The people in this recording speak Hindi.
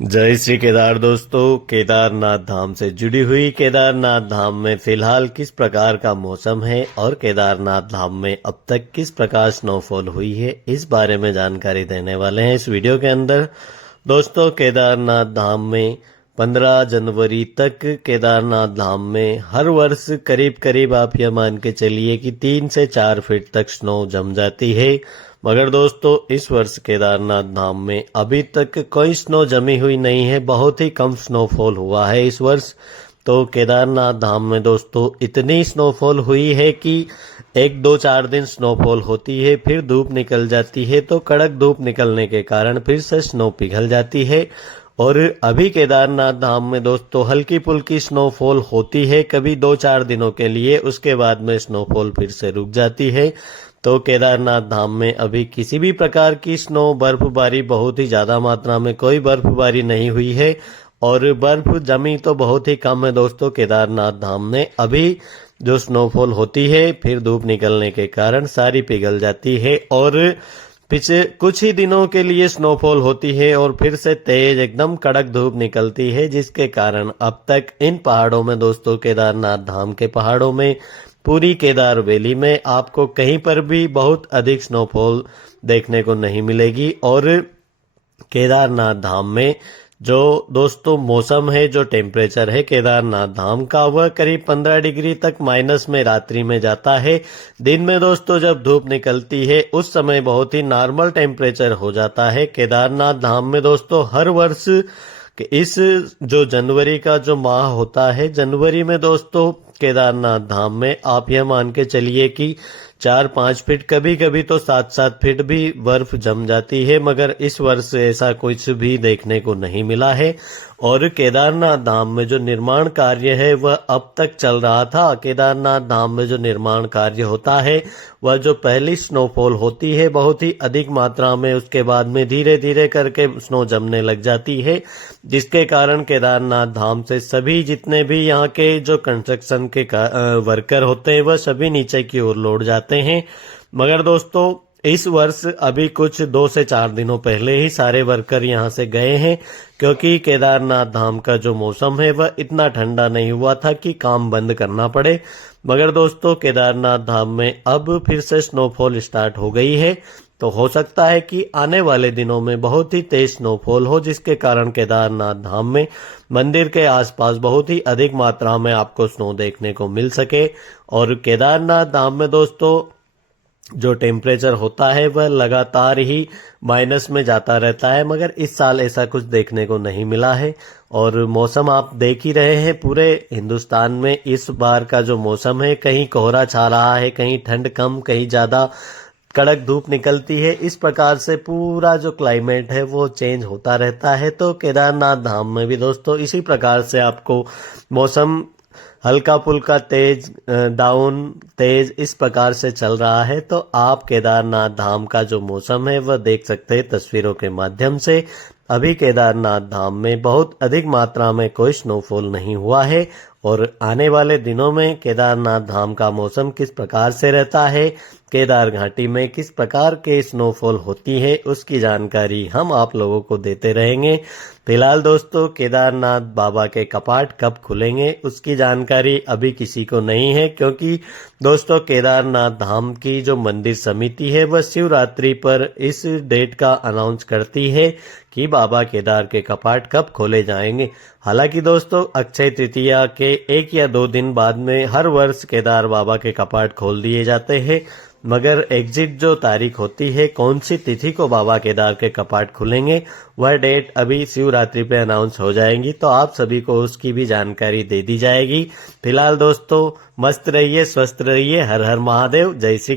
जय श्री केदार दोस्तों, केदारनाथ धाम से जुड़ी हुई केदारनाथ धाम में फिलहाल किस प्रकार का मौसम है और केदारनाथ धाम में अब तक किस प्रकार स्नोफॉल हुई है, इस बारे में जानकारी देने वाले हैं इस वीडियो के अंदर। दोस्तों, केदारनाथ धाम में 15 जनवरी तक केदारनाथ धाम में हर वर्ष करीब करीब आप यह मान के चलिए कि 3 से 4 फीट तक स्नो जम जाती है। मगर दोस्तों, इस वर्ष केदारनाथ धाम में अभी तक कोई स्नो जमी हुई नहीं है, बहुत ही कम स्नोफॉल हुआ है इस वर्ष। तो केदारनाथ धाम में दोस्तों इतनी स्नोफॉल हुई है कि 1-2-4 दिन स्नोफॉल होती है, फिर धूप निकल जाती है, तो कड़क धूप निकलने के कारण फिर से स्नो पिघल जाती है। और अभी केदारनाथ धाम में दोस्तों हल्की फुल्की स्नोफॉल होती है कभी 2-4 दिनों के लिए, उसके बाद में स्नोफॉल फिर से रुक जाती है। तो केदारनाथ धाम में अभी किसी भी प्रकार की स्नो बर्फबारी बहुत ही ज्यादा मात्रा में कोई बर्फबारी नहीं हुई है, और बर्फ जमी तो बहुत ही कम है दोस्तों। केदारनाथ धाम में अभी जो स्नोफॉल होती है फिर धूप निकलने के कारण सारी पिघल जाती है, और पिछले कुछ ही दिनों के लिए स्नोफॉल होती है और फिर से तेज एकदम कड़क धूप निकलती है, जिसके कारण अब तक इन पहाड़ों में दोस्तों, केदारनाथ धाम के पहाड़ों में, पूरी केदार वैली में आपको कहीं पर भी बहुत अधिक स्नोफॉल देखने को नहीं मिलेगी। और केदारनाथ धाम में जो दोस्तों मौसम है, जो टेम्परेचर है केदारनाथ धाम का, वह करीब 15 डिग्री तक माइनस में रात्रि में जाता है। दिन में दोस्तों जब धूप निकलती है उस समय बहुत ही नॉर्मल टेम्परेचर हो जाता है। केदारनाथ धाम में दोस्तों हर वर्ष इस जो जनवरी का जो माह होता है, जनवरी में दोस्तों केदारनाथ धाम में आप यह मान के चलिए कि 4-5 फीट, कभी कभी तो 7-7 फीट भी बर्फ जम जाती है, मगर इस वर्ष ऐसा कुछ भी देखने को नहीं मिला है। और केदारनाथ धाम में जो निर्माण कार्य है वह अब तक चल रहा था। केदारनाथ धाम में जो निर्माण कार्य होता है, वह जो पहली स्नोफॉल होती है बहुत ही अधिक मात्रा में, उसके बाद में धीरे धीरे करके स्नो जमने लग जाती है, जिसके कारण केदारनाथ धाम से सभी जितने भी यहाँ के जो कंस्ट्रक्शन के वर्कर होते हैं वह सभी नीचे की ओर लौट जाते हैं। मगर दोस्तों इस वर्ष अभी कुछ 2 से 4 दिनों पहले ही सारे वर्कर यहाँ से गए हैं, क्योंकि केदारनाथ धाम का जो मौसम है वह इतना ठंडा नहीं हुआ था कि काम बंद करना पड़े। मगर दोस्तों केदारनाथ धाम में अब फिर से स्नोफॉल स्टार्ट हो गई है, तो हो सकता है कि आने वाले दिनों में बहुत ही तेज स्नोफॉल हो, जिसके कारण केदारनाथ धाम में मंदिर के आसपास बहुत ही अधिक मात्रा में आपको स्नो देखने को मिल सके। और केदारनाथ धाम में दोस्तों जो टेम्परेचर होता है वह लगातार ही माइनस में जाता रहता है, मगर इस साल ऐसा कुछ देखने को नहीं मिला है। और मौसम आप देख ही रहे हैं, पूरे हिंदुस्तान में इस बार का जो मौसम है, कहीं कोहरा छा रहा है, कहीं ठंड कम, कहीं ज्यादा कड़क धूप निकलती है। इस प्रकार से पूरा जो क्लाइमेट है वो चेंज होता रहता है। तो केदारनाथ धाम में भी दोस्तों इसी प्रकार से आपको मौसम हल्का फुल्का तेज, डाउन, तेज, इस प्रकार से चल रहा है। तो आप केदारनाथ धाम का जो मौसम है वह देख सकते हैं तस्वीरों के माध्यम से। अभी केदारनाथ धाम में बहुत अधिक मात्रा में कोई स्नोफॉल नहीं हुआ है, और आने वाले दिनों में केदारनाथ धाम का मौसम किस प्रकार से रहता है, केदार घाटी में किस प्रकार के स्नोफॉल होती है, उसकी जानकारी हम आप लोगों को देते रहेंगे। फिलहाल दोस्तों केदारनाथ बाबा के कपाट कब खुलेंगे उसकी जानकारी अभी किसी को नहीं है, क्योंकि दोस्तों केदारनाथ धाम की जो मंदिर समिति है वह शिवरात्रि पर इस डेट का अनाउंस करती है कि बाबा केदार के कपाट कब खोले जाएंगे। हालांकि दोस्तों अक्षय तृतीया के 1 या 2 दिन बाद में हर वर्ष केदार बाबा के कपाट खोल दिए जाते हैं, मगर एग्जिट जो तारीख होती है, कौन सी तिथि को बाबा केदार के कपाट खुलेंगे, वह डेट अभी शिवरात्रि पे अनाउंस हो जाएंगी, तो आप सभी को उसकी भी जानकारी दे दी जाएगी। फिलहाल दोस्तों मस्त रहिए, स्वस्थ रहिए, हर हर महादेव, जय श्री